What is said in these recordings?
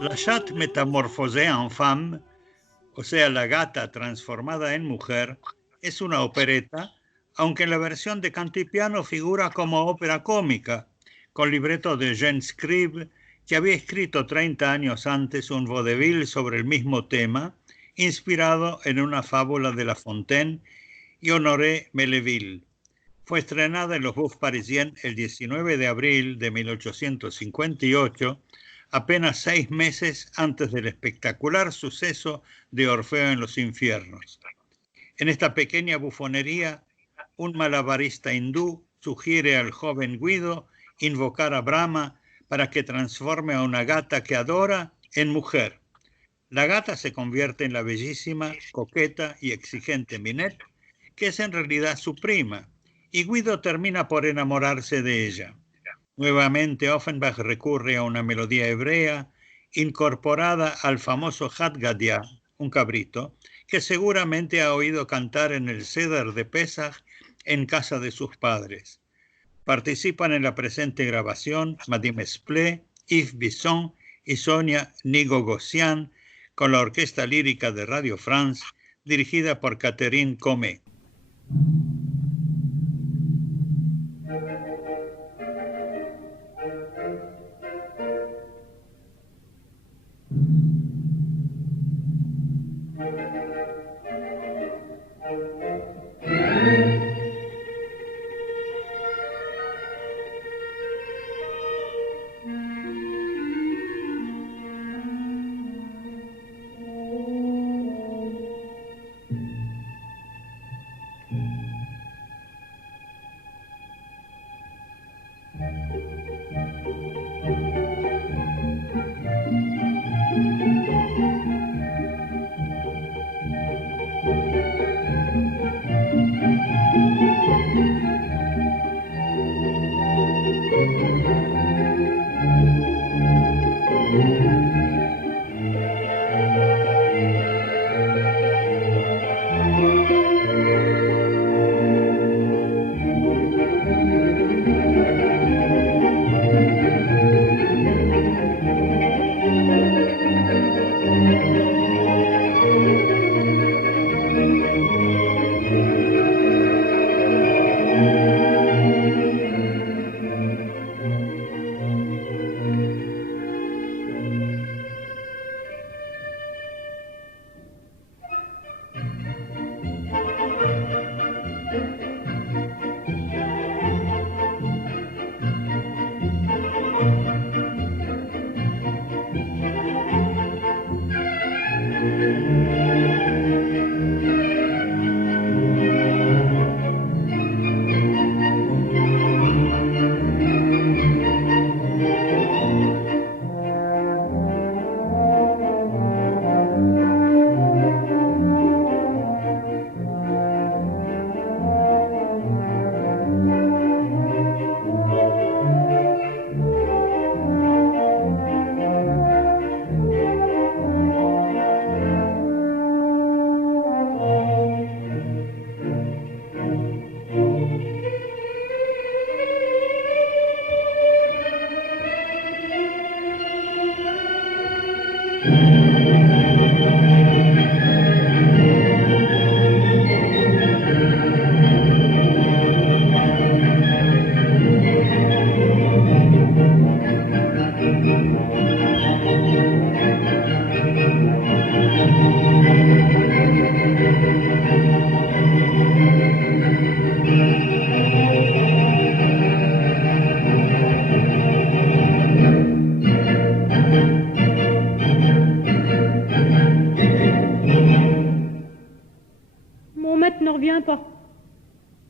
La chatte metamorphosée en femme, o sea, la gata transformada en mujer, es una opereta, aunque en la versión de canto y piano figura como ópera cómica, con libreto de Jean Scribe, que había escrito 30 años antes un vaudeville sobre el mismo tema, inspirado en una fábula de La Fontaine y Honoré Melville. Fue estrenada en los Bouffes Parisiens el 19 de abril de 1858, apenas 6 meses antes del espectacular suceso de Orfeo en los infiernos. En esta pequeña bufonería, un malabarista hindú sugiere al joven Guido invocar a Brahma para que transforme a una gata que adora en mujer. La gata se convierte en la bellísima, coqueta y exigente Minette, que es en realidad su prima, y Guido termina por enamorarse de ella. Nuevamente Offenbach recurre a una melodía hebrea incorporada al famoso Hadgadia, un cabrito, que seguramente ha oído cantar en el Seder de Pesach en casa de sus padres. Participan en la presente grabación Madame Esplé, Yves Bisson y Sonia Nigogossian, con la Orquesta Lírica de Radio France, dirigida por Catherine Comé.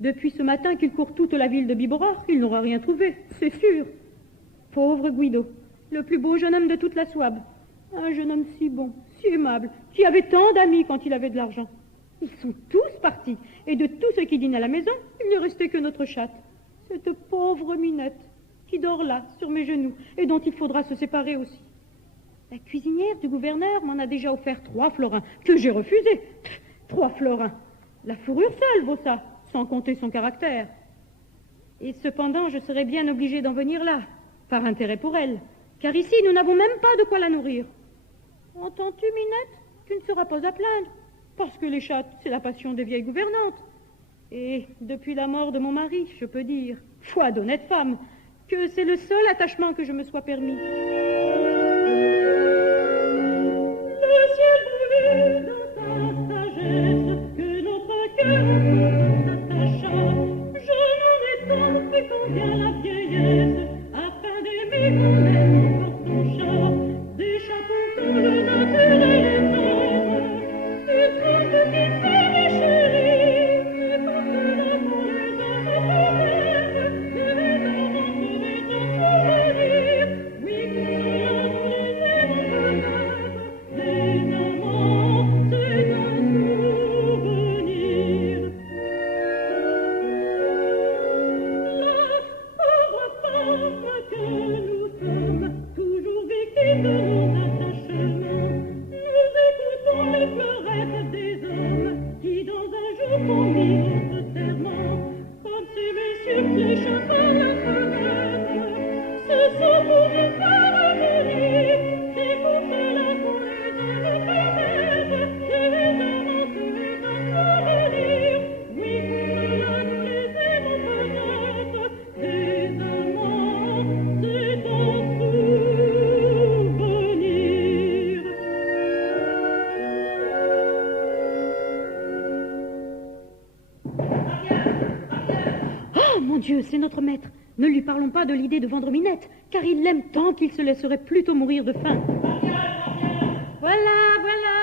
Depuis ce matin qu'il court toute la ville de Biborard, il n'aura rien trouvé, c'est sûr. Pauvre Guido, le plus beau jeune homme de toute la Souabe. Un jeune homme si bon, si aimable, qui avait tant d'amis quand il avait de l'argent. Ils sont tous partis, et de tous ceux qui dînent à la maison, il ne restait que notre chatte. Cette pauvre Minette, qui dort là, sur mes genoux, et dont il faudra se séparer aussi. La cuisinière du gouverneur m'en a déjà offert 3 florins, que j'ai refusés. 3 florins. La fourrure seule vaut ça, sans compter son caractère. Et cependant, je serais bien obligée d'en venir là, par intérêt pour elle, car ici, nous n'avons même pas de quoi la nourrir. Entends-tu, Minette? Tu ne seras pas à plaindre, parce que les chattes, c'est la passion des vieilles gouvernantes. Et depuis la mort de mon mari, je peux dire, foi d'honnête femme, que c'est le seul attachement que je me sois permis. Le ciel brûle dans sa sagesse, que notre cœur s'attacha. Je n'en ai tant fait combien la vieillesse, afin d'aimer mon maître par son chat, des chats pour tout le naturel et l'homme, et quand tu fais mes chéris, et quand tu les pour les hommes peut-être, que les amants seraient en souvenir, oui, pour cela nous les aimons peut-être, les amants, c'est un souvenir. La pauvre femme que nous sommes, toujours victimes de nos attachements, nous écoutons les pleurettes des hommes qui dans un jour font mille serments, comme ces messieurs fléchant par la fenêtre, ce sont pour nous faire revenir, c'est pour cela qu'on les aime peut-être, et les amants seraient un souvenir, oui, pour cela nous les aimons peut-être, des amants, c'est un souvenir. Oh, mon Dieu, c'est notre maître. Ne lui parlons pas de l'idée de vendre Minette, car il l'aime tant qu'il se laisserait plutôt mourir de faim. Voilà, voilà.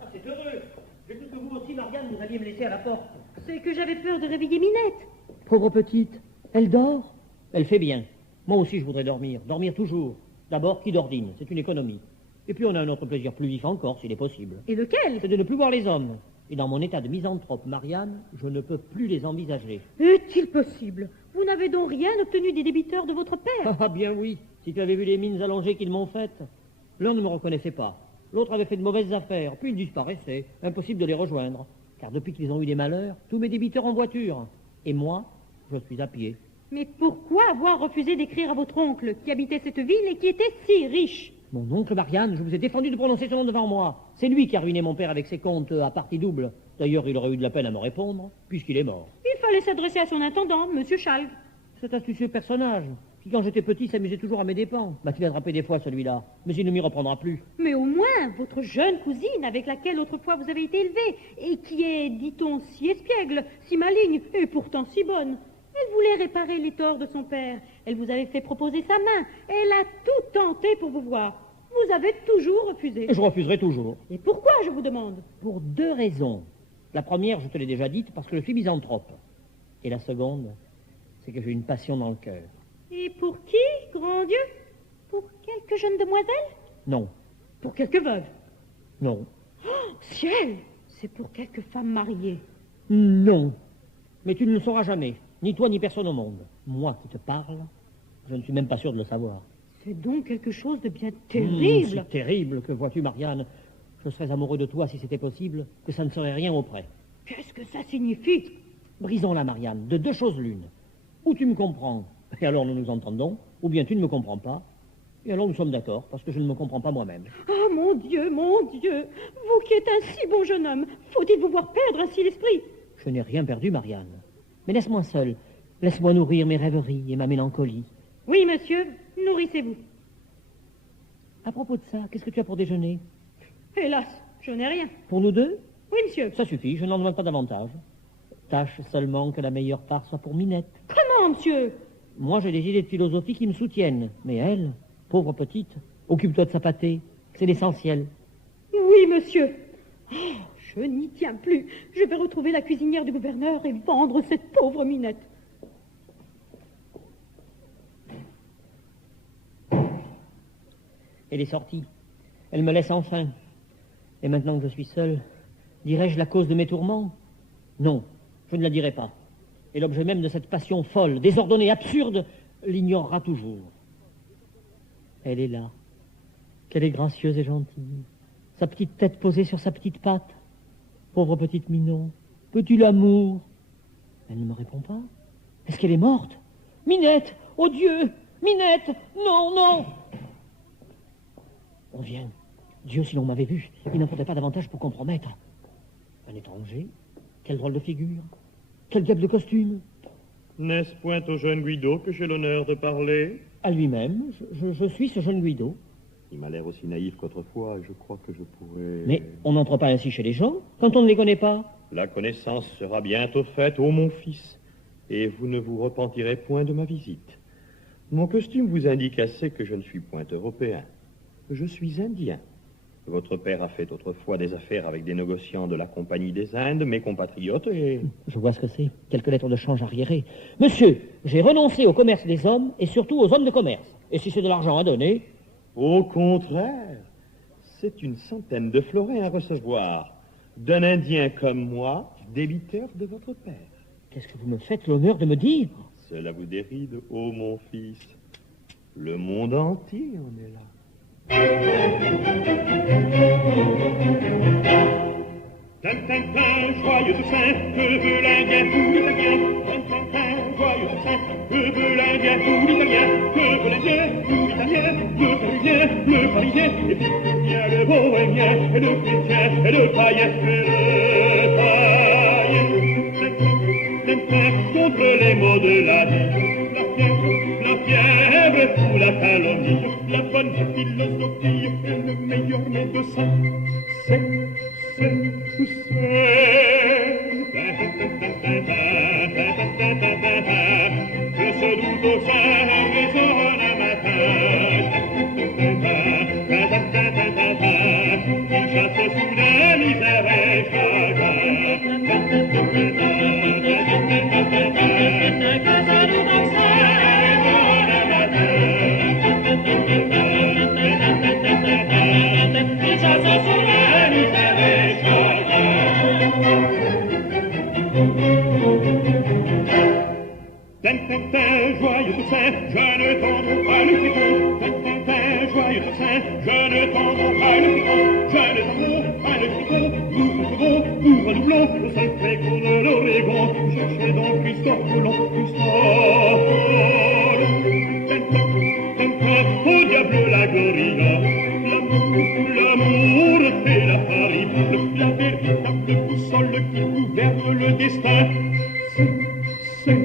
Ah, c'est heureux. J'ai cru que vous aussi, Marianne, vous alliez me laisser à la porte. C'est que j'avais peur de réveiller Minette. Pauvre petite, elle dort. Elle fait bien. Moi aussi, je voudrais dormir. Dormir toujours. D'abord, qui dordine, c'est une économie. Et puis, on a un autre plaisir plus vif encore, s'il est possible. Et lequel? C'est de ne plus voir les hommes. Et dans mon état de misanthrope, Marianne, je ne peux plus les envisager. Est-il possible? Vous n'avez donc rien obtenu des débiteurs de votre père? Ah bien oui, si tu avais vu les mines allongées qu'ils m'ont faites. L'un ne me reconnaissait pas. L'autre avait fait de mauvaises affaires, puis ils disparaissaient. Impossible de les rejoindre. Car depuis qu'ils ont eu des malheurs, tous mes débiteurs en voiture. Et moi, je suis à pied. Mais pourquoi avoir refusé d'écrire à votre oncle, qui habitait cette ville et qui était si riche? Mon oncle Marianne, je vous ai défendu de prononcer son nom devant moi. C'est lui qui a ruiné mon père avec ses comptes à partie double. D'ailleurs, il aurait eu de la peine à me répondre, puisqu'il est mort. Il fallait s'adresser à son intendant, Monsieur Chalg. Cet astucieux personnage, qui quand j'étais petit s'amusait toujours à mes dépens. M'a-t-il attrapé des fois, celui-là, mais il ne m'y reprendra plus. Mais au moins, votre jeune cousine, avec laquelle autrefois vous avez été élevé, et qui est, dit-on, si espiègle, si maligne, et pourtant si bonne. Elle voulait réparer les torts de son père. Elle vous avait fait proposer sa main. Elle a tout tenté pour vous voir. Vous avez toujours refusé. Et je refuserai toujours. Et pourquoi, je vous demande? Pour deux raisons. La première, je te l'ai déjà dite, parce que je suis misanthrope. Et la seconde, c'est que j'ai une passion dans le cœur. Et pour qui, grand Dieu? Pour quelques jeunes demoiselles? Non. Pour quelques veuves? Non. Oh, ciel! C'est pour quelques femmes mariées. Non. Mais tu ne le sauras jamais. Ni toi, ni personne au monde. Moi qui te parle, je ne suis même pas sûr de le savoir. C'est donc quelque chose de bien terrible. C'est terrible, que vois-tu, Marianne? Je serais amoureux de toi si c'était possible, que ça ne serait rien auprès. Qu'est-ce que ça signifie? Brisons-la, Marianne, de deux choses l'une. Ou tu me comprends, et alors nous nous entendons, ou bien tu ne me comprends pas, et alors nous sommes d'accord, parce que je ne me comprends pas moi-même. Ah, mon Dieu, vous qui êtes un si bon jeune homme, faut-il vous voir perdre ainsi l'esprit? Je n'ai rien perdu, Marianne. Mais laisse-moi seul, laisse-moi nourrir mes rêveries et ma mélancolie. Oui, monsieur, nourrissez-vous. À propos de ça, qu'est-ce que tu as pour déjeuner? Hélas, je n'ai rien. Pour nous deux? Oui, monsieur. Ça suffit, je n'en demande pas davantage. Tâche seulement que la meilleure part soit pour Minette. Comment, monsieur? Moi, j'ai des idées de philosophie qui me soutiennent. Mais elle, pauvre petite, occupe-toi de sa pâtée. C'est l'essentiel. Oui, monsieur. Oh, je n'y tiens plus. Je vais retrouver la cuisinière du gouverneur et vendre cette pauvre Minette. Elle est sortie. Elle me laisse enfin. Et maintenant que je suis seul, dirais-je la cause de mes tourments? Non, je ne la dirai pas. Et l'objet même de cette passion folle, désordonnée, absurde, l'ignorera toujours. Elle est là. Qu'elle est gracieuse et gentille. Sa petite tête posée sur sa petite patte. Pauvre petite Minon. Petit l'amour. Elle ne me répond pas. Est-ce qu'elle est morte? Minette! Oh Dieu! Minette! Non, non! On vient. Dieu, si l'on m'avait vu, il n'en faudrait pas davantage pour compromettre. Un étranger? Quelle drôle de figure! Quel diable de costume! N'est-ce point au jeune Guido que j'ai l'honneur de parler? À lui-même, je suis ce jeune Guido. Il m'a l'air aussi naïf qu'autrefois, je crois que je pourrais... Mais on n'entre pas ainsi chez les gens, quand on ne les connaît pas. La connaissance sera bientôt faite, ô mon fils, et vous ne vous repentirez point de ma visite. Mon costume vous indique assez que je ne suis point européen. Je suis indien. Votre père a fait autrefois des affaires avec des négociants de la Compagnie des Indes, mes compatriotes, et... Je vois ce que c'est. Quelques lettres de change arriérées. Monsieur, j'ai renoncé au commerce des hommes et surtout aux hommes de commerce. Et si c'est de l'argent à donner... Au contraire, c'est une centaine de florins à recevoir d'un Indien comme moi, débiteur de votre père. Qu'est-ce que vous me faites l'honneur de me dire? Cela vous déride, ô mon fils. Le monde entier en est là. Tintin, joyeux Toussaint, que veut l'Indien tout l'italien? Tintin, joyeux Toussaint, que veut l'Indien tout l'italien? Que veut l'Indien tout l'italien? Le Péruvien, le Parisien, et puis bien le Bohémien, et le Chrétien, et le Païen, et le Païen. Tintin, contre les maux de la vie, la fièvre ou la calomnie, la bonne philosophie et le meilleur médecin, c'est que ce doux Toussaint résonne un matin, il chasse soudain misère et Tintin, joyeux Toussaint, je ne tendrai pas le fricot. Tintin, joyeux Toussaint, je ne tendrai pas le fricot. Je ne tendrai pas le fricot. Nous rentrerons, nous redoublons le seul fécond de l'Oregon. Cherchez donc Christophe Colomb, Christophe. Tintin, au diable la gloria. L'amour fait la farine, la véritable boussole qui gouverne le destin. C'est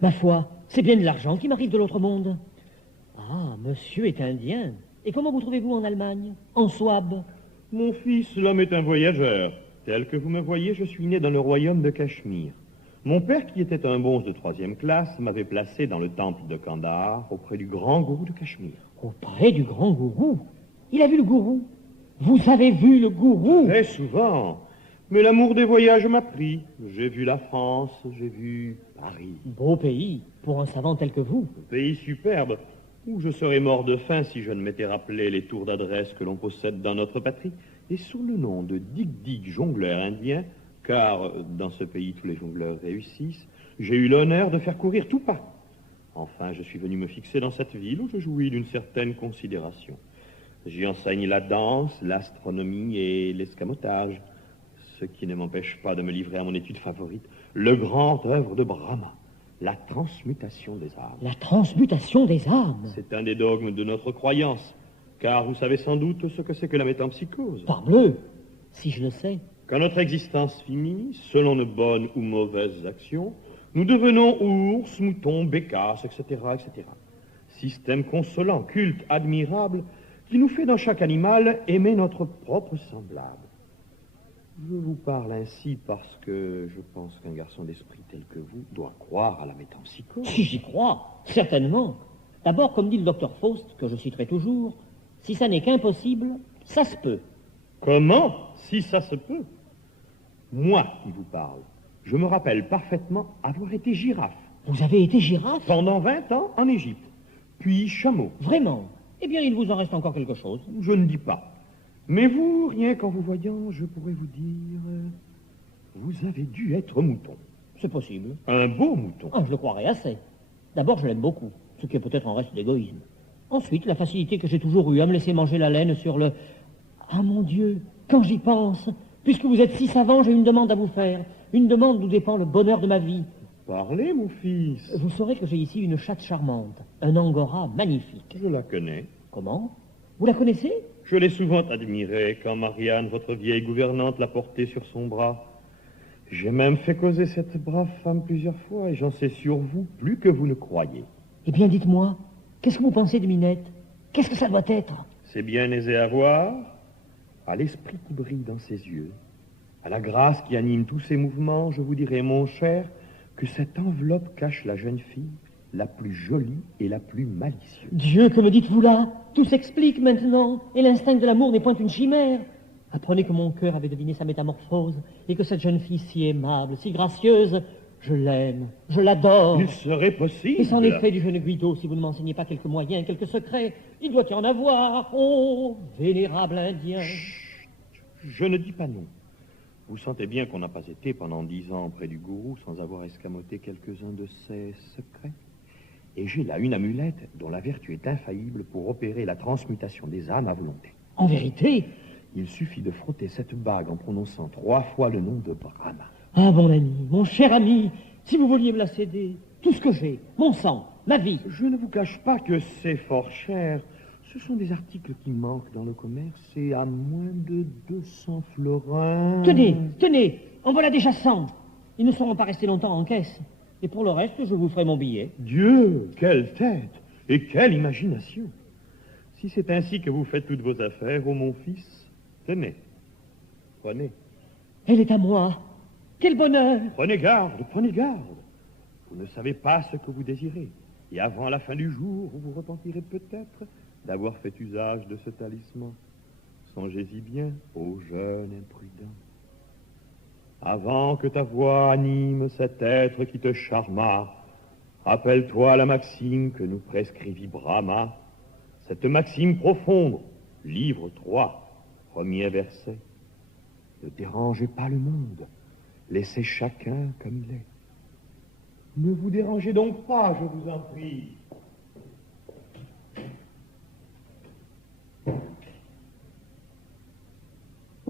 Ma foi, c'est bien de l'argent qui m'arrive de l'autre monde. Ah, monsieur est indien. Et comment vous trouvez-vous en Allemagne? En Souabe? Mon fils, l'homme est un voyageur. Tel que vous me voyez, je suis né dans le royaume de Cachemire. Mon père, qui était un bonze de 3e classe, m'avait placé dans le temple de Kandahar, auprès du grand gourou de Cachemire. Auprès du grand gourou? Il a vu le gourou? Vous avez vu le gourou? Très souvent. Mais l'amour des voyages m'a pris. J'ai vu la France, j'ai vu Paris. Beau pays, pour un savant tel que vous. Un pays superbe, où je serais mort de faim si je ne m'étais rappelé les tours d'adresse que l'on possède dans notre patrie. Et sous le nom de Dig-Dig jongleur indien, car dans ce pays tous les jongleurs réussissent, j'ai eu l'honneur de faire courir tout pas. Enfin, je suis venu me fixer dans cette ville où je jouis d'une certaine considération. J'y enseigne la danse, l'astronomie et l'escamotage, ce qui ne m'empêche pas de me livrer à mon étude favorite, le grand œuvre de Brahma, la transmutation des âmes. La transmutation des âmes? C'est un des dogmes de notre croyance, car vous savez sans doute ce que c'est que la métempsychose. Parbleu, si je le sais. Quand notre existence finit, selon nos bonnes ou mauvaises actions, nous devenons ours, moutons, bécasses, etc., etc. Système consolant, culte, admirable, qui nous fait dans chaque animal aimer notre propre semblable. Je vous parle ainsi parce que je pense qu'un garçon d'esprit tel que vous doit croire à la métempsychose. Si j'y crois, certainement. D'abord, comme dit le docteur Faust, que je citerai toujours, Si ça n'est qu'impossible, ça se peut. Comment, si ça se peut? Moi qui vous parle, je me rappelle parfaitement avoir été girafe. Vous avez été girafe? Pendant 20 ans en Égypte, puis chameau. Vraiment? Eh bien, il vous en reste encore quelque chose. Je ne dis pas. Mais vous, rien qu'en vous voyant, je pourrais vous dire... Vous avez dû être mouton. C'est possible. Un beau mouton. Ah, je le croirais assez. D'abord, je l'aime beaucoup, ce qui est peut-être un reste d'égoïsme. Ensuite, la facilité que j'ai toujours eue à me laisser manger la laine sur le... Ah, mon Dieu, quand j'y pense, puisque vous êtes si savant, j'ai une demande à vous faire. Une demande d'où dépend le bonheur de ma vie. Parlez, mon fils. Vous saurez que j'ai ici une chatte charmante, un angora magnifique. Je la connais. Comment? Vous la connaissez? Je l'ai souvent admirée quand Marianne, votre vieille gouvernante, l'a portée sur son bras. J'ai même fait causer cette brave femme plusieurs fois et j'en sais sur vous plus que vous ne croyez. Eh bien, dites-moi, qu'est-ce que vous pensez de Minette? Qu'est-ce que ça doit être? C'est bien aisé à voir, à l'esprit qui brille dans ses yeux, à la grâce qui anime tous ses mouvements, je vous dirai, mon cher, que cette enveloppe cache la jeune fille la plus jolie et la plus malicieuse. Dieu, que me dites-vous là? Tout s'explique maintenant, et l'instinct de l'amour n'est point une chimère. Apprenez que mon cœur avait deviné sa métamorphose, et que cette jeune fille si aimable, si gracieuse, je l'aime, je l'adore. Il serait possible. Et c'en est fait du jeune Guido, si vous ne m'enseignez pas quelques moyens, quelques secrets. Il doit y en avoir, oh, vénérable Indien. Chut, je ne dis pas non. Vous sentez bien qu'on n'a pas été pendant 10 ans près du gourou sans avoir escamoté quelques-uns de ses secrets. Et j'ai là une amulette dont la vertu est infaillible pour opérer la transmutation des âmes à volonté. En vérité? Il suffit de frotter cette bague en prononçant 3 fois le nom de Brahma. Ah, mon ami, mon cher ami, si vous vouliez me la céder, tout ce que j'ai, mon sang, ma vie. Je ne vous cache pas que c'est fort cher. Ce sont des articles qui manquent dans le commerce et à moins de 200 florins. Tenez, en voilà déjà 100. Ils ne seront pas restés longtemps en caisse. Et pour le reste, je vous ferai mon billet. Dieu, quelle tête et quelle imagination! Si c'est ainsi que vous faites toutes vos affaires, ô mon fils, tenez, prenez. Elle est à moi. Quel bonheur! Prenez garde, prenez garde. Vous ne savez pas ce que vous désirez. Et avant la fin du jour, vous vous repentirez peut-être d'avoir fait usage de ce talisman. Songez-y bien, ô jeune imprudent. Avant que ta voix anime cet être qui te charma, rappelle-toi la maxime que nous prescrivit Brahma. Cette maxime profonde, livre 3, premier verset. Ne dérangez pas le monde, laissez chacun comme il est. Ne vous dérangez donc pas, je vous en prie.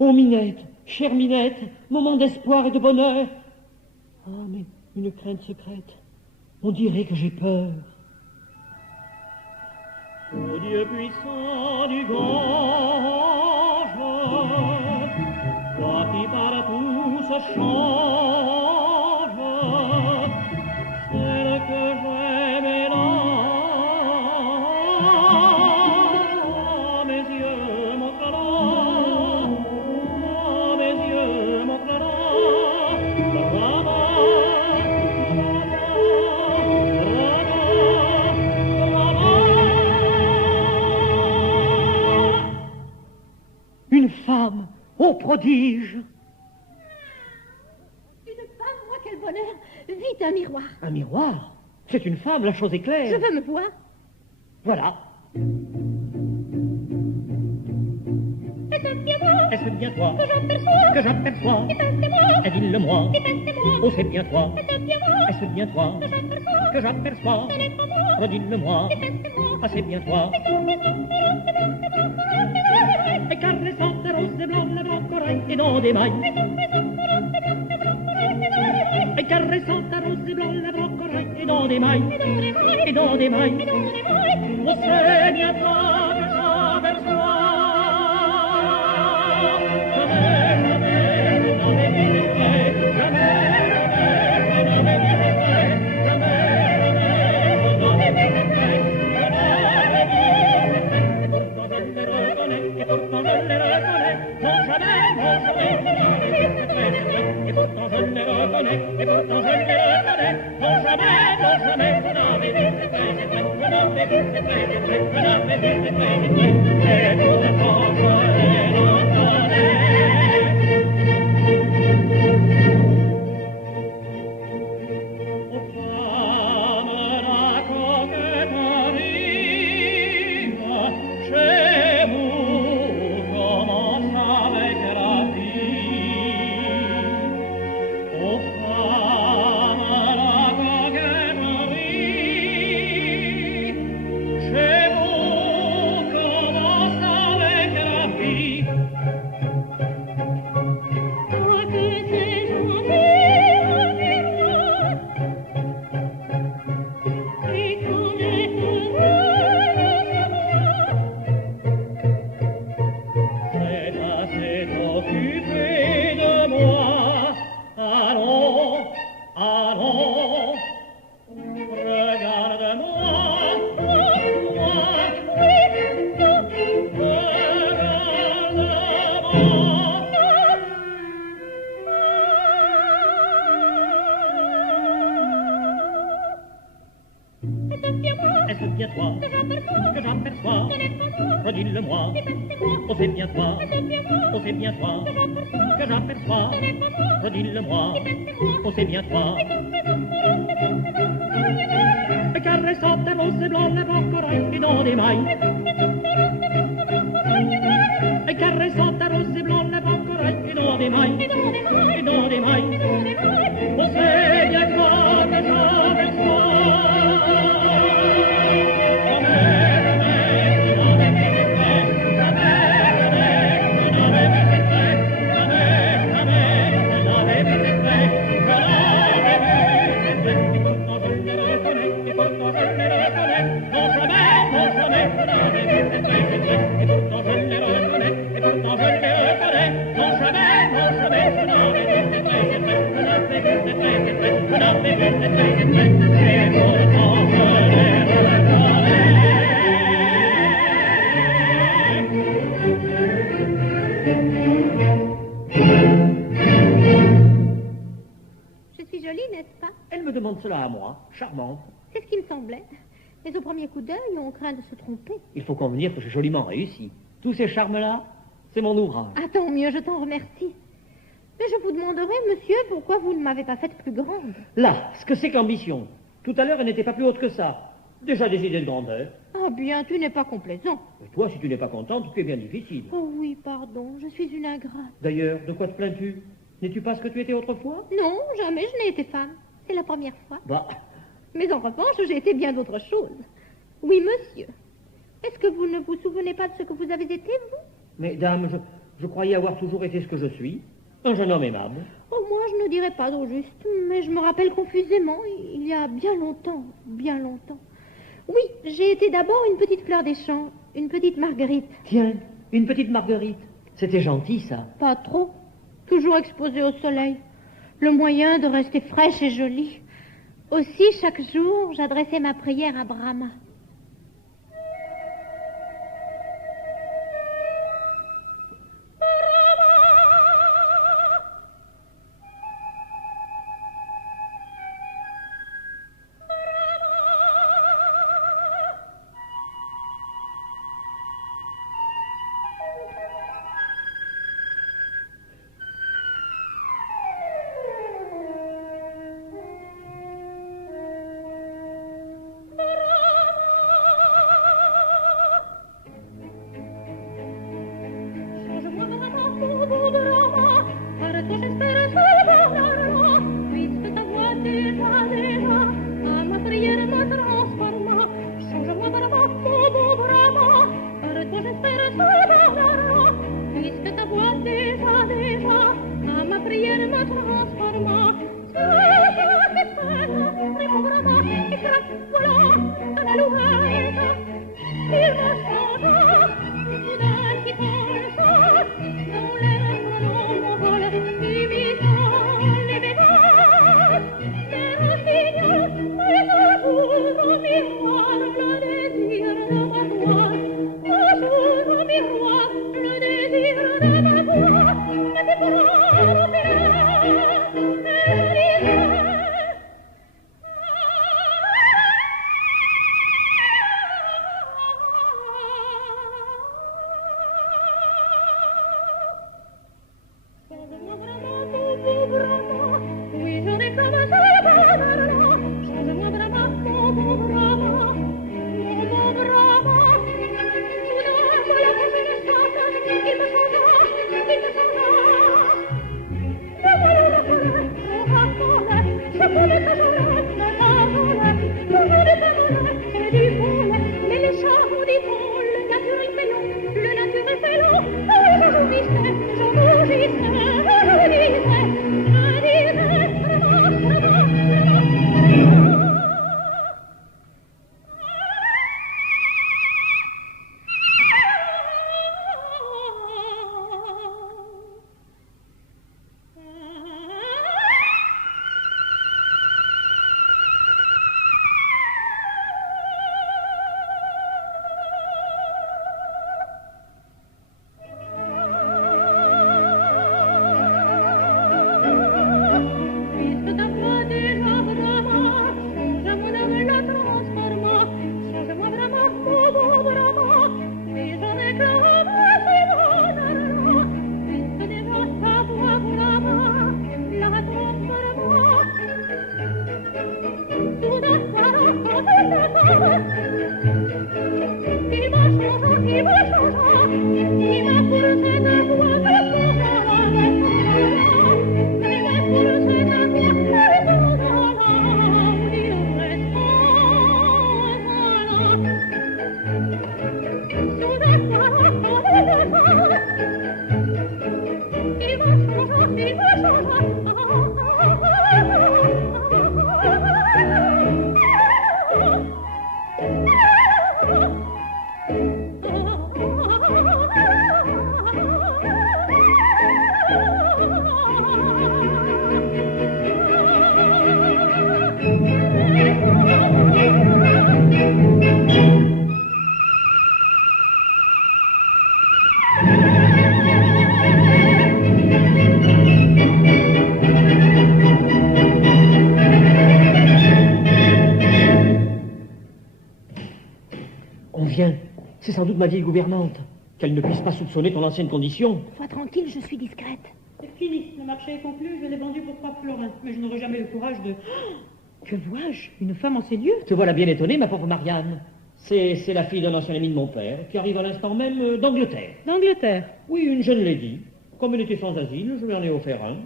Oh, Minette, chère Minette, moment d'espoir et de bonheur. Ah, mais une crainte secrète. On dirait que j'ai peur. Ô Dieu puissant du Gange, toi qui par tout se change, celle que j'aime est là, mes yeux montreront, mes yeux montreront, une femme, ô prodige! Une femme, moi, quel bonheur! Vite, un miroir! Un miroir? C'est une femme, la chose est claire. Je veux me voir. Voilà. Est-ce bien toi que j'aperçois? Dis-le-moi. Oh, c'est bien toi. Est-ce bien toi que j'aperçois? Redis-le-moi. Ah, c'est bien toi. Et caressant ta rose blanc, la blanc oreille et dans des mailles. Et caressant ta rose blanc, la blanc oreille et dans des mailles. Et dans des mailles. Oh, c'est bien toi que j'aperçois. Et pourtant Est-ce bien toi que j'aperçois? Redis-le-moi. Oh, c'est bien toi. Oh, c'est bien toi que j'aperçois. Redis-le-moi. Oh, c'est bien toi. Caressate rosse blonde coccoretti dans des mailles. Caressate rosse blonde coccoretti dans des mailles. Et dans des mailles. Oh, c'est bien toi que j'aperçois. Je suis jolie, n'est-ce pas? Elle me demande cela à moi, charmante. C'est ce qui me semblait. Mais au premier coup d'œil, on craint de se tromper. Il faut convenir que j'ai joliment réussi. Tous ces charmes-là, c'est mon ouvrage. Ah, tant mieux, je t'en remercie. Mais je vous demanderai, monsieur, pourquoi vous ne m'avez pas faite plus grande? Là, ce que c'est que l'ambition. Tout à l'heure, elle n'était pas plus haute que ça. Déjà des idées de grandeur. Ah bien, tu n'es pas complaisant. Et toi, si tu n'es pas contente, tu es bien difficile. Oh oui, pardon, je suis une ingrate. D'ailleurs, de quoi te plains-tu? N'es-tu pas ce que tu étais autrefois? Non, jamais je n'ai été femme. C'est la première fois. Bah, Mais en revanche, j'ai été bien d'autre chose. Oui, monsieur. Est-ce que vous ne vous souvenez pas de ce que vous avez été, vous? mais dame, je croyais avoir toujours été ce que je suis. Un jeune homme aimable. Oh, moi, je ne dirais pas au juste, mais je me rappelle confusément, il y a bien longtemps, bien longtemps. Oui, j'ai été d'abord une petite fleur des champs, une petite marguerite. Tiens, une petite marguerite. C'était gentil, ça. Pas trop, toujours exposée au soleil. Le moyen de rester fraîche et jolie. Aussi, chaque jour, j'adressais ma prière à Brahma. C'est sans doute ma vieille gouvernante. Qu'elle ne puisse pas soupçonner ton ancienne condition. Sois tranquille, je suis discrète. C'est fini, le marché est conclu, je l'ai vendu pour 3 florins. Mais je n'aurai jamais le courage de... Que vois-je? Une femme en ces lieux? Te voilà bien étonnée, ma pauvre Marianne. C'est la fille d'un ancien ami de mon père, qui arrive à l'instant même d'Angleterre. D'Angleterre? Oui, une jeune lady. Comme elle était sans asile, je lui en ai offert un.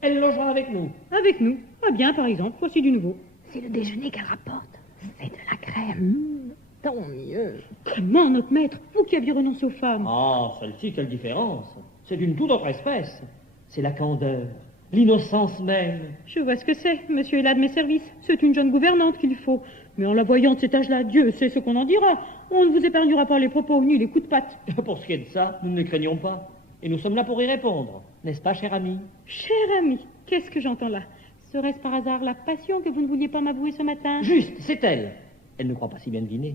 Elle logera avec nous. Avec nous? Ah bien, par exemple, voici du nouveau. C'est le déjeuner qu'elle rapporte. C'est de la crème. Tant mieux. Comment, notre maître? Vous qui aviez renoncé aux femmes. Ah, celle-ci, quelle différence. C'est d'une toute autre espèce. C'est la candeur, l'innocence même. Je vois ce que c'est. Monsieur est là de mes services. C'est une jeune gouvernante qu'il faut. Mais en la voyant de cet âge-là, Dieu sait ce qu'on en dira. On ne vous épargnera pas les propos ni les coups de patte. Pour ce qui est de ça, nous ne les craignons pas. Et nous sommes là pour y répondre. N'est-ce pas, cher ami? Cher ami, qu'est-ce que j'entends là? Serait-ce par hasard la passion que vous ne vouliez pas m'avouer ce matin? Juste, c'est elle. Elle ne croit pas si bien deviner.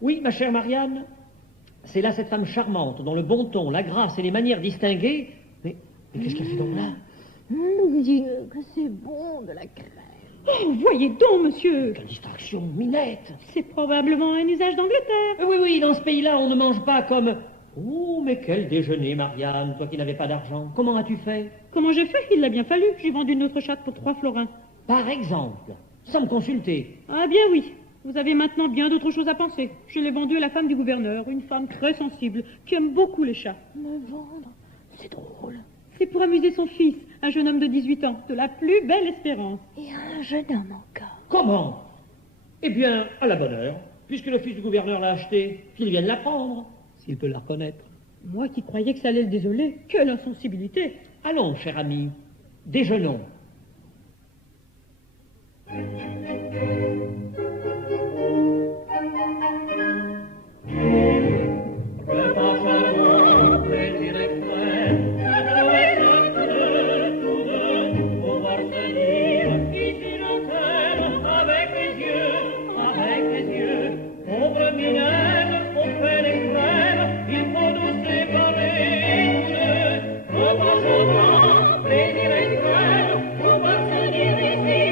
Oui, ma chère Marianne, c'est là cette femme charmante, dont le bon ton, la grâce et les manières distinguées... Mais qu'est-ce qu'elle fait donc là? Dis que c'est bon, de la crème. Oh, voyez donc, monsieur! Quelle distraction, Minette! C'est probablement un usage d'Angleterre. Oui, dans ce pays-là, on ne mange pas comme... Oh, mais quel déjeuner, Marianne, toi qui n'avais pas d'argent. Comment as-tu fait? Comment j'ai fait? Il l'a bien fallu. J'ai vendu une autre chatte pour 3 florins. Par exemple, sans me consulter. Ah bien oui. Vous avez maintenant bien d'autres choses à penser. Je l'ai vendue à la femme du gouverneur, une femme très sensible, qui aime beaucoup les chats. Me vendre? C'est drôle. C'est pour amuser son fils, un jeune homme de 18 ans, de la plus belle espérance. Et un jeune homme encore. Comment? Eh bien, à la bonne heure, puisque le fils du gouverneur l'a acheté, qu'il vienne la prendre, s'il peut la reconnaître. Moi qui croyais que ça allait le désoler, quelle insensibilité! Allons, cher ami, déjeunons. Plaisir extrême, on va se dire ici,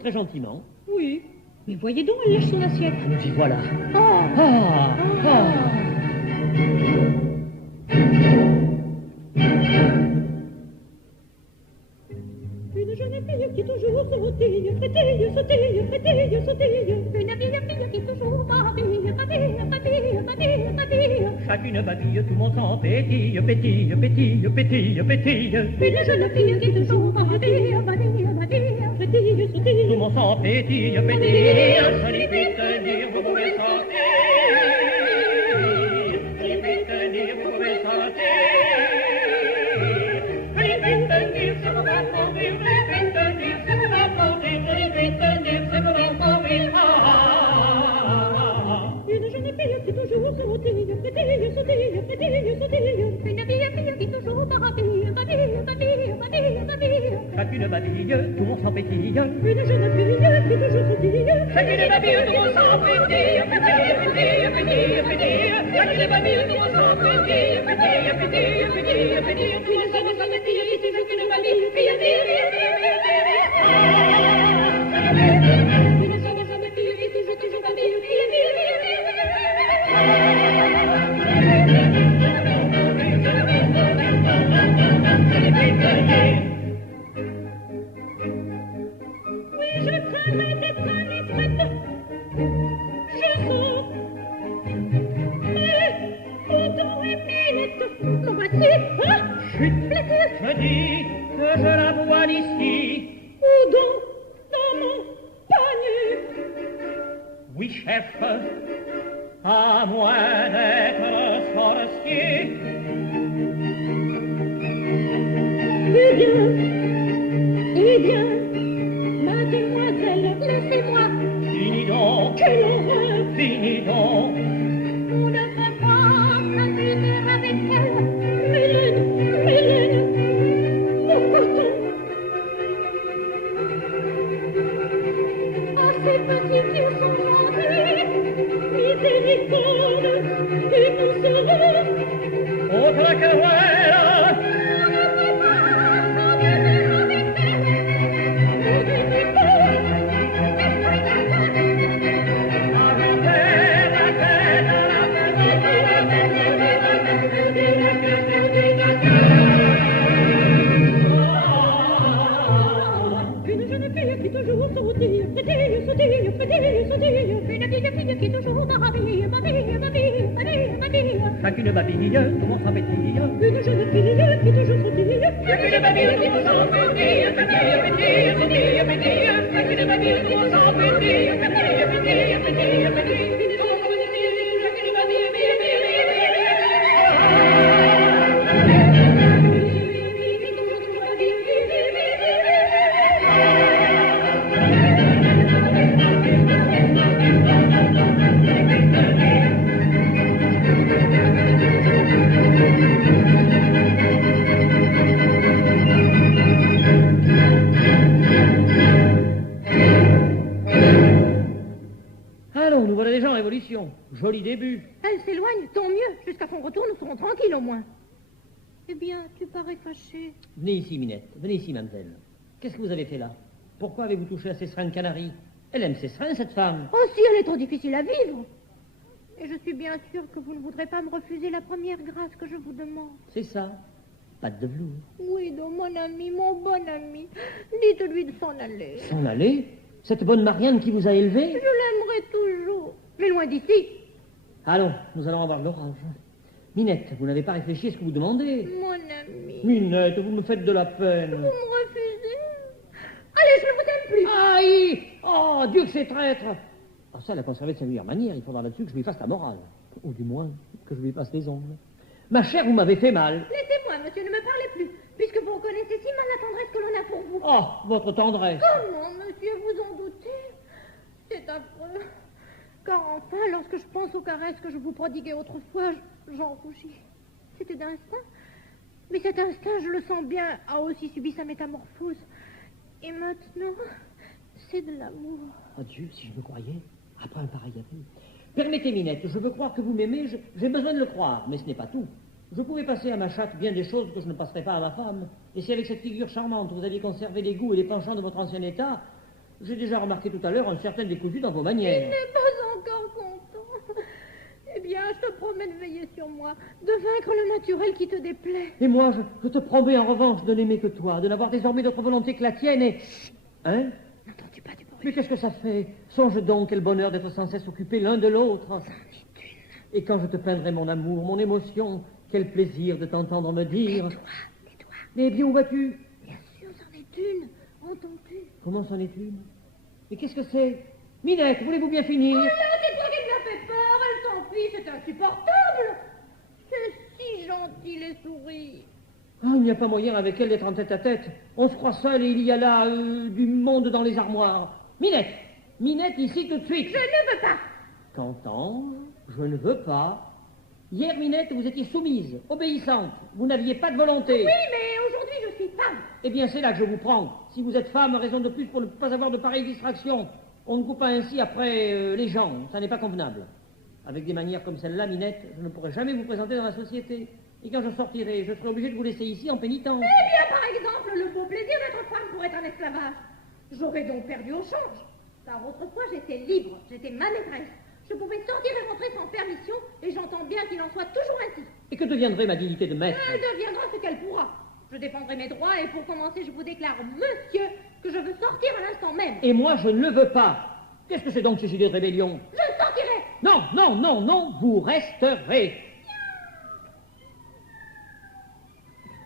Très gentiment. Oui. Mais voyez donc, elle lâche son assiette. Nous y voilà. Une jeune fille qui toujours sautille, frétille, sautille, frétille, sautille. Une vieille fille qui toujours babille, babille, babille, babille, babille. Chacune babille, tout mon sang pétille, pétille, pétille, pétille, pétille. Une jeune fille qui toujours babille, babille, babille, frétille, sautille. Tout mon sang pétille, pétille. Jolie puis tenir, vous pouvez sentir. Jolie puis tenir, vous pouvez sentir. Jolie puis tenir, ça vous va mourir. Jolie puis tenir, ça vous va mourir. Jolie puis tenir, ça vous va mourir. Une jeune fille qui toujours sautille, frétille, sautille, frétille, sautille. Une vieille fille qui toujours babille, babille, babille, babille, babille. Chacune babille, tout mon sang pétille. Une jeune fille qui toujours sautille. Chacune babille, tout mon sang pétille, pétille, pétille, pétille, pétille. Chacune babille, tout mon sang pétille, pétille, pétille, pétille, pétille. Une jeune fille qui toujours qu'une babille, fille, fille, fille, fille, fille. Une jeune fille qui toujours babille, fille, fille, fille, fille, oui, je connais des planètes, je sors. Et Oudon et Minette, mon voici, chut, plaisir. Je dis que je la vois d'ici. Oudon, dans mon panier. Oui, chef, à moins d'être sorcier. Eh bien, mademoiselle, laissez-moi. Finis donc, Quelle horreur! finis donc. On ne peut pas s'amuser avec elle. Mélène, mon coton. Assez petits qu'ils sont grandis. Miséricorde, et nous serons. Autre que voilà. On ne peut pas s'amuser avec elle. Une jeune fille qui toujours sautille, frétille, sautille, frétille, sautille. Une vieille fille qui toujours babille, babille, babille, babille, babille. Chacune babille, tout mon sang pétille. Une jeune fille qui toujours sautille. Chacune babille, tout mon sang pétille, pétille, pétille, pétille, pétille. Chacune babille, tout mon sang pétille, pétille, pétille, pétille, pétille. Allons, nous voilà déjà en révolution. Joli début. Elle s'éloigne, tant mieux. Jusqu'à son retour, nous serons tranquilles au moins. Eh bien, tu parais fâchée. Venez ici, Minette. Venez ici, mademoiselle. Qu'est-ce que vous avez fait là? Pourquoi avez-vous touché à ses seringues canaries? Elle aime ses seringues, cette femme. Oh, si elle est trop difficile à vivre. Et je suis bien sûre que vous ne voudrez pas me refuser la première grâce que je vous demande. C'est ça. Pas de velours. Oui, donc mon ami, mon bon ami, dites-lui de s'en aller. S'en aller? Cette bonne Marianne qui vous a élevé? Je l'aimerai toujours, mais loin d'ici. Allons, nous allons avoir l'orage. Minette, vous n'avez pas réfléchi à ce que vous demandez. Mon ami, Minette, vous me faites de la peine. vous me refusez. Oh, Dieu que c'est traître! Ah, ça, elle a conservé de sa meilleure manière. Il faudra là-dessus que je lui fasse la morale. Ou du moins, que je lui passe les ongles. Ma chère, vous m'avez fait mal. Laissez-moi, monsieur, ne me parlez plus, puisque vous reconnaissez si mal la tendresse que l'on a pour vous. Oh, votre tendresse. Comment, monsieur, vous en doutez? C'est affreux. Car enfin, lorsque je pense aux caresses que je vous prodiguais autrefois, j'en rougis. C'était d'instinct. Mais cet instinct, je le sens bien, a aussi subi sa métamorphose. Et maintenant, c'est de l'amour. Oh Dieu, si je me croyais, après un pareil aveu. Permettez, Minette, je veux croire que vous m'aimez, j'ai besoin de le croire, mais ce n'est pas tout. Je pouvais passer à ma chatte bien des choses que je ne passerais pas à ma femme. Et si avec cette figure charmante, vous aviez conservé les goûts et les penchants de votre ancien état, j'ai déjà remarqué tout à l'heure un certain décousu dans vos manières. Il n'est pas encore content. Eh bien, je te promets de veiller sur moi, de vaincre le naturel qui te déplaît. Et moi, je te promets en revanche de n'aimer que toi, de n'avoir désormais d'autre volonté que la tienne et... Hein? N'entends-tu pas du bruit? Mais qu'est-ce que ça fait? Songe donc quel bonheur d'être sans cesse occupés l'un de l'autre. C'en est une. Et quand je te plaindrai mon amour, mon émotion, quel plaisir de t'entendre me dire... Tais-toi. Eh bien, où vas-tu? Bien sûr, c'en est une. Entends-tu? Comment c'en est une? Mais qu'est-ce que c'est? Minette, voulez-vous bien finir? Oh là, c'est toi qui me l'as fait peur. Elle s'enfuit, c'est insupportable. C'est si gentil, les souris. Oh, il n'y a pas moyen avec elle d'être en tête à tête. On se croit seul et il y a là du monde dans les armoires. Minette! Minette, ici tout de suite. Je ne veux pas. Qu'entends-je? Je ne veux pas. Hier, Minette, vous étiez soumise, obéissante. Vous n'aviez pas de volonté. Oui, mais aujourd'hui, je suis femme. Eh bien, c'est là que je vous prends. Si vous êtes femme, raison de plus pour ne pas avoir de pareilles distractions. On ne coupe pas ainsi après les gens. Ça n'est pas convenable. Avec des manières comme celle-là, Minette, je ne pourrai jamais vous présenter dans la société. Et quand je sortirai, je serai obligé de vous laisser ici en pénitence. Eh bien, par exemple, le beau plaisir d'être femme pour être un esclavage. J'aurais donc perdu au change. Car autrefois, j'étais libre, j'étais ma maîtresse. Je pouvais sortir et rentrer sans permission, et j'entends bien qu'il en soit toujours ainsi. Et que deviendrait ma dignité de maître? Elle deviendra ce qu'elle pourra. Je défendrai mes droits, et pour commencer, je vous déclare, monsieur, que je veux sortir à l'instant même. Et moi, je ne le veux pas. Qu'est-ce que c'est donc ces idées de rébellion? Je sortirai. Non, non, non, non, vous resterez.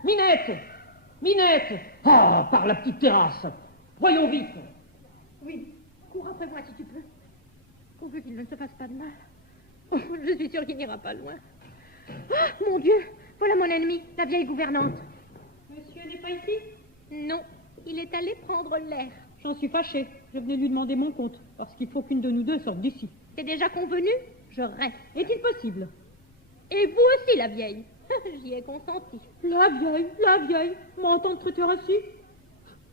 Minette! Minette! Ah, par la petite terrasse. Voyons vite. Oui, cours après moi si tu peux. Pourvu qu'il ne se fasse pas de mal. Oh, je suis sûre qu'il n'ira pas loin. Ah, mon Dieu, voilà mon ennemi, la vieille gouvernante. Monsieur n'est pas ici? Non, il est allé prendre l'air. J'en suis fâchée. Je venais lui demander mon compte, parce qu'il faut qu'une de nous deux sorte d'ici. C'est déjà convenu? Je reste. Est-il possible? Et vous aussi, la vieille. J'y ai consenti. La vieille, m'entendre traiter ainsi?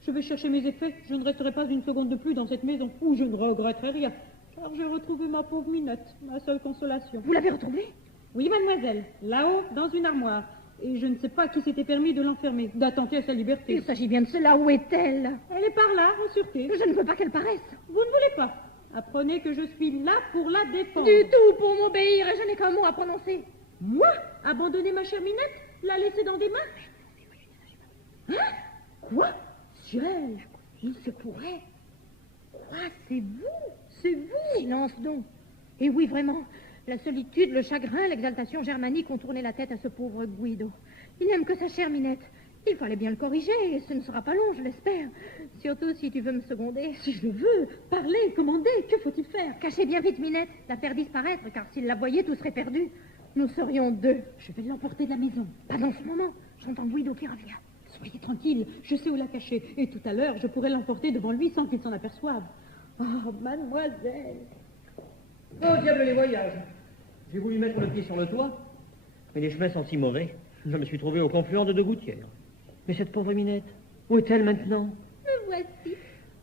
Je vais chercher mes effets. Je ne resterai pas une seconde de plus dans cette maison, où je ne regretterai rien. Car j'ai retrouvé ma pauvre Minette, ma seule consolation. Vous l'avez retrouvée? Oui, mademoiselle, là-haut, dans une armoire. Et je ne sais pas qui s'était permis de l'enfermer, d'attenter à sa liberté. Il s'agit bien de cela. Où est-elle? Elle est par là, en sûreté. Je ne veux pas qu'elle paraisse. Vous ne voulez pas? Apprenez que je suis là pour la défendre. Du tout pour m'obéir, et je n'ai qu'un mot à prononcer. Moi? Abandonner ma chère Minette? La laisser dans des mains? Hein? Quoi? Ciel, il se pourrait. Quoi? C'est vous? C'est vous? Silence donc. Et oui, vraiment, la solitude, le chagrin, l'exaltation germanique ont tourné la tête à ce pauvre Guido. Il n'aime que sa chère Minette. Il fallait bien le corriger, et ce ne sera pas long, je l'espère. Surtout si tu veux me seconder. Si je veux, parler, commander, que faut-il faire? Cachez bien vite Minette, la faire disparaître, car s'il la voyait, tout serait perdu. Nous serions deux. Je vais l'emporter de la maison. Pas dans ce moment. J'entends Guido qui revient. Soyez tranquille, je sais où la cacher. Et tout à l'heure, je pourrai l'emporter devant lui sans qu'il s'en aperçoive. Oh, mademoiselle. Oh, diable les voyages. J'ai voulu mettre le pied sur le toit, mais les chemins sont si mauvais. Je me suis trouvé au confluent de deux gouttières. Mais cette pauvre Minette, où est-elle maintenant? Me voici.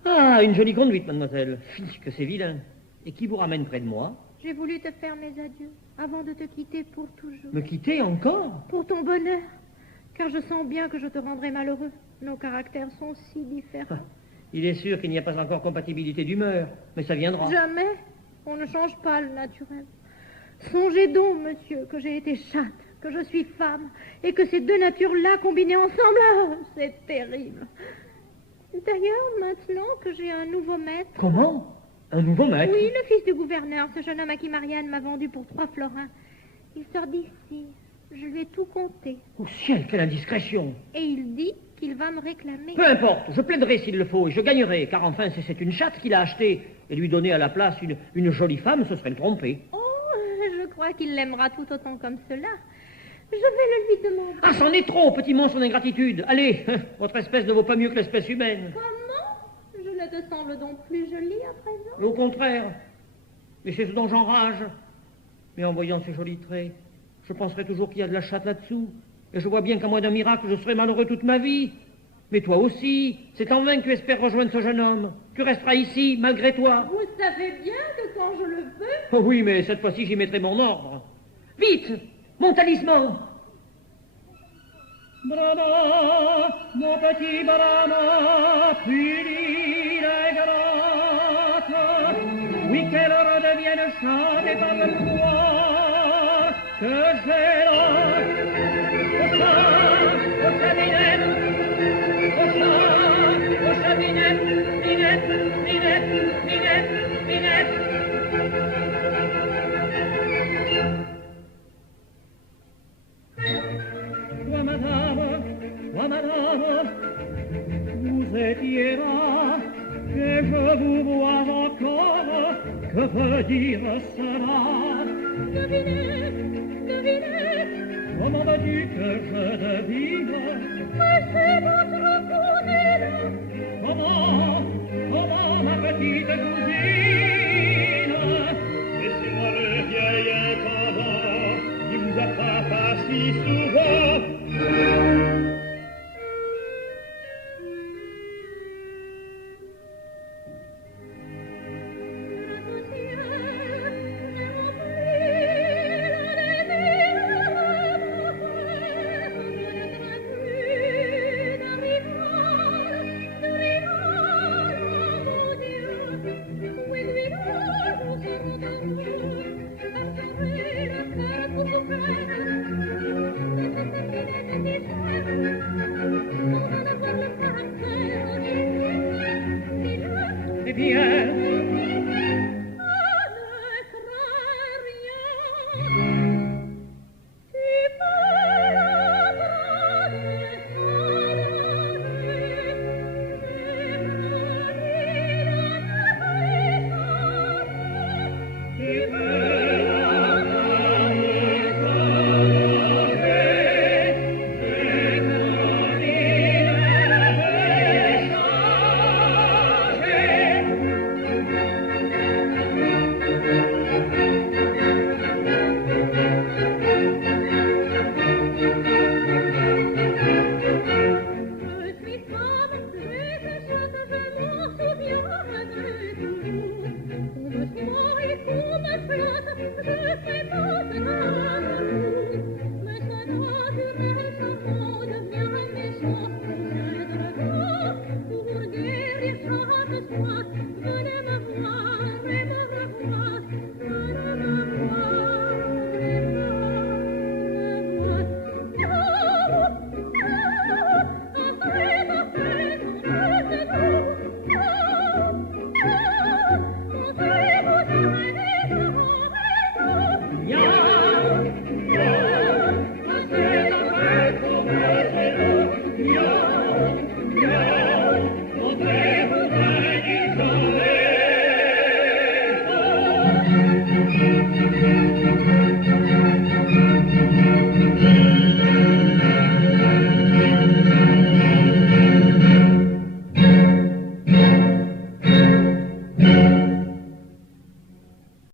Ah, une jolie conduite, mademoiselle. Que c'est vilain. Et qui vous ramène près de moi? J'ai voulu te faire mes adieux avant de te quitter pour toujours. Me quitter encore? Pour ton bonheur. Car je sens bien que je te rendrai malheureux. Nos caractères sont si différents. Ah, il est sûr qu'il n'y a pas encore compatibilité d'humeur, mais ça viendra. Jamais. On ne change pas le naturel. Songez donc, monsieur, que j'ai été chatte, que je suis femme, et que ces deux natures-là combinées ensemble, ah, c'est terrible. D'ailleurs, maintenant que j'ai un nouveau maître... Comment? Un nouveau maître? Oui, le fils du gouverneur, ce jeune homme à qui Marianne m'a vendu pour 3 florins. Il sort d'ici, Je lui ai tout compté. Au ciel, quelle indiscrétion! Et il dit qu'il va me réclamer. Peu importe, je plaiderai s'il le faut, et je gagnerai, car enfin, si c'est une chatte qu'il a achetée, et lui donner à la place une jolie femme, ce serait le tromper. Oh, je crois qu'il l'aimera tout autant comme cela. Je vais le lui demander. Ah, c'en est trop, petit monstre d'ingratitude. Allez, votre espèce ne vaut pas mieux que l'espèce humaine. Comment? Je ne te semble donc plus jolie à présent? Au contraire. Mais c'est ce dont j'enrage. Mais en voyant ces jolis traits, je penserai toujours qu'il y a de la chatte là-dessous. Et je vois bien qu'à moins d'un miracle, je serai malheureux toute ma vie. Mais toi aussi, c'est en vain que tu espères rejoindre ce jeune homme. Tu resteras ici, malgré toi. Vous savez bien que quand je le veux... Oh oui, mais cette fois-ci, j'y mettrai mon ordre. Vite, mon talisman. Brahma, mon petit Brahma, puni les grattes. Oui, qu'elle redevienne chantée par le roi, que j'ai là. Au chat, au chabinet, au chabinet, minette, minette, minette, minette. Toi, madame, vous étiez là, et je vous vois encore, que veut dire cela? Devinez, devinez, Comment veux-tu que je devine? que c'est votre cousine. Comment, ma petite cousine? Laissez-moi le vieil intendant, il vous attrape si souvent. Eh bien, Venez me voir et